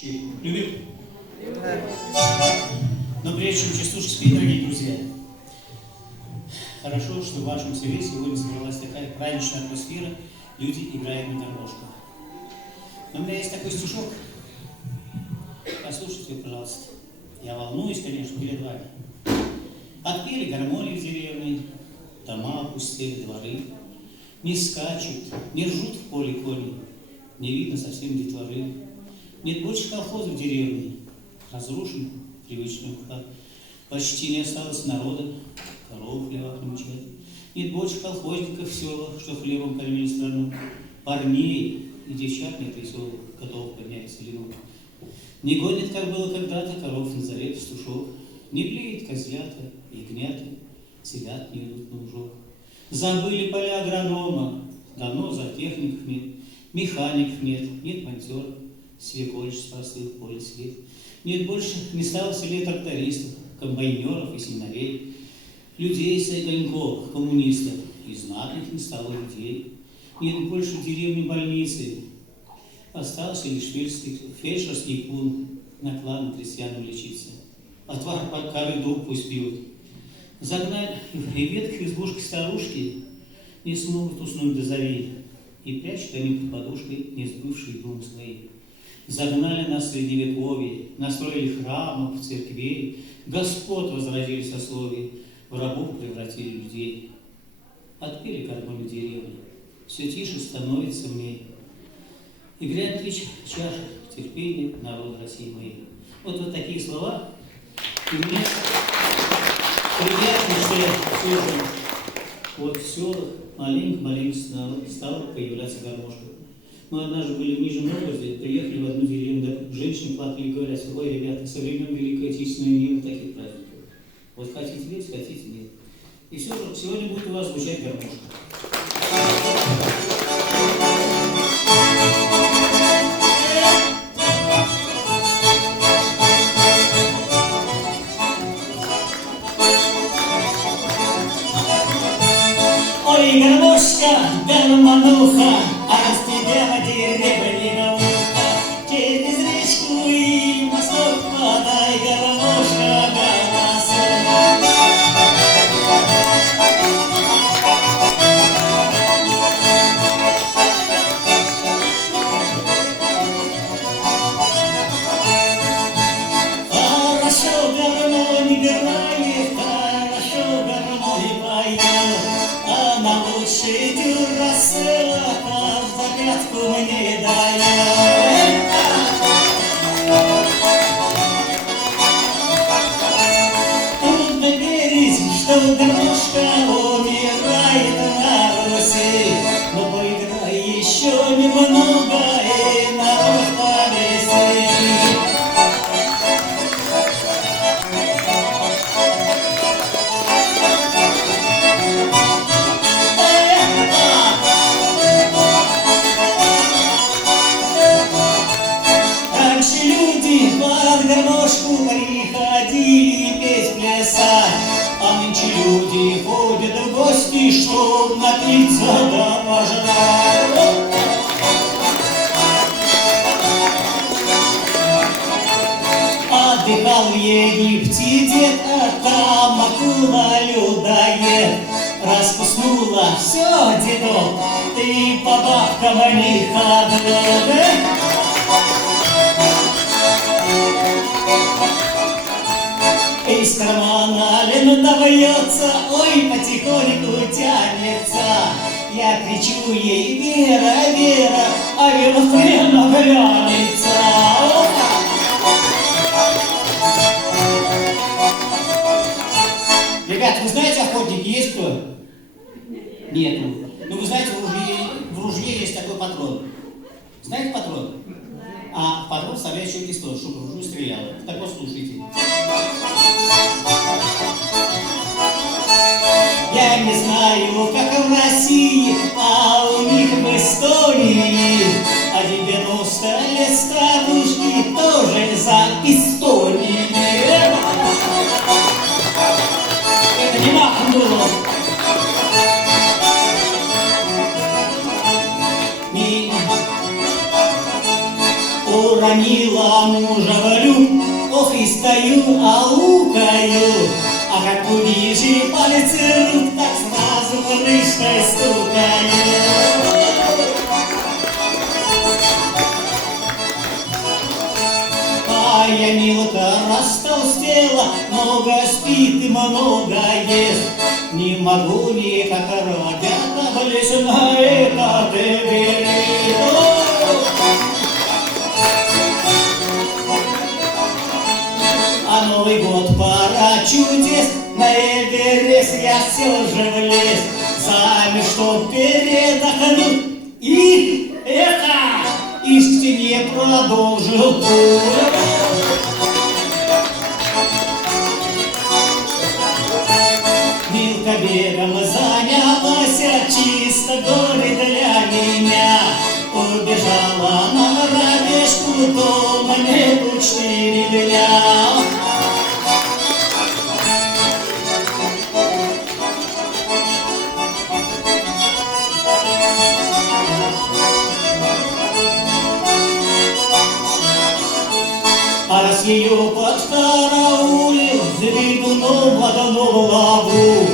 Любим? Но прежде чем начать слушать спеть, дорогие друзья, хорошо, что в вашем селе сегодня собралась такая праздничная атмосфера, люди играют на гармошках. Но у меня есть такой стишок, послушайте, пожалуйста. Я волнуюсь, конечно, перед вами. Отпели гармонии в деревне, дома опустели, дворы. Не скачут, не ржут в поле кони, не видно совсем детворы. Нет больше колхоза в деревне, разрушен привычный уклад. Почти не осталось народа, коров в хлевах не мчат. Нет больше колхозников в селах, что хлебом кормили страну. Парней и девчат нет веселых, готов поднять целину. Не гонит, как было когда-то, коров на заре пастушок. Не блеет козлята, ягнята, телят не идут на ужок. Забыли поля агронома, давно зоотехников нет, механиков нет, нет монтера, свекольш спросил в поле свет. Нет больше, не стало в селе трактористов, комбайнеров и семинарей, людей с огоньков, коммунистов, и знатных не стало людей. Нет больше в деревне больницы, остался лишь фельдшерский пункт, накладно крестьянам лечиться. Отвар под коры дуб пусть пьют. Загнали в ветках избушки старушки, не смогут уснуть до зари, и прячут они под подушкой несбывшие думы свои. Загнали нас в средневековье, настроили храмов, церквей, господ возразили сословий, в рабов превратили людей. Отпели гармонию деревни, все тише становится мне. И грянет лишь чаша терпения народ России моей. Вот такие слова. И мне приятно, что я слышу, вот в селах маленько-маленько стала появляться гармошка. Мы однажды были в Нижнем Новгороде, приехали в одну деревню, да, женщины плакали и говорят: ой, ребята, со времен Великой Отечественной не было таких праздников. Вот хотите верить, хотите нет. И все же сегодня будет у вас звучать гармошка. Ой, гармошка, гармонуха, а раз тебя на деревне наука, через речку и мосток подай, гармошка, голосок. Хорошо гармони играет, хорошо гармони поет, а на лучший дюрасела заглядку мне дает. Трудно верить, что гармошка умирает на Руси, но поиграй еще немного, и народ повесит. Под гармошку приходили петь, плясать, а нынче люди ходят в гости, чтоб напиться да пожрать. Отдыхал в Египте дед, а там акула людоед. Распуснула все, дедок, ты по бабкам не ходил. Из кармана лента вьется, ой, потихоньку тянется. Я кричу ей: Вера, Вера, а Вера прямо глянется. Ребята, вы знаете, охотники есть кто? Нету. Ну вы знаете, в ружье есть такой патрон. Знаете патрон? А патрон вставляет щеки стол, чтобы в ружье стреляло. Так вот, слушайте. Я не знаю, как в России, а у них в Эстонии 90 лет старушки тоже за Эстонией. Это не махом было. Уронила мужа валю, ох и стою, аукаю. А как увижу палец рук, так сразу крышкой стукаю. Моя Милка растолстела, много спит и много ест. Не могу никак, ребята, влезть на этот Эверест. А Новый год пора чудес, на Эверест я все же влез. Сами чтоб передохнуть и и к стене продолжил путь. Милка бегом занялась, чисто горе для меня. Убежала на грабежку, дома нету 4 дня. А раз ее подкараулил, Звигунов водану в лаву.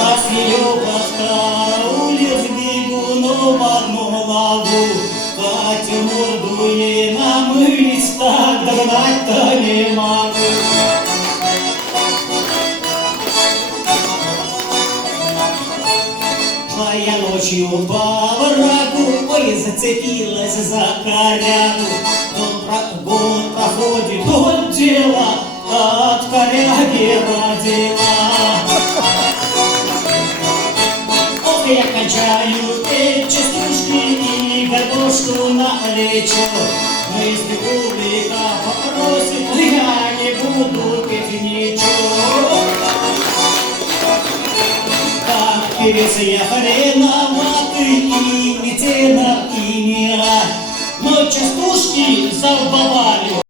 Раз ее подкараулил, Звигунов в одну лаву. Катю морду ей намыть, так догнать-то не могу. Шла я ночью по врагу, ой, зацепилась за корягу. Год проходит, год дела, от коряги родила. Ох, я кончаю эти частушки и картошку налечу. Но если публика попросит, я не буду петь ничего. Перец я хреновал.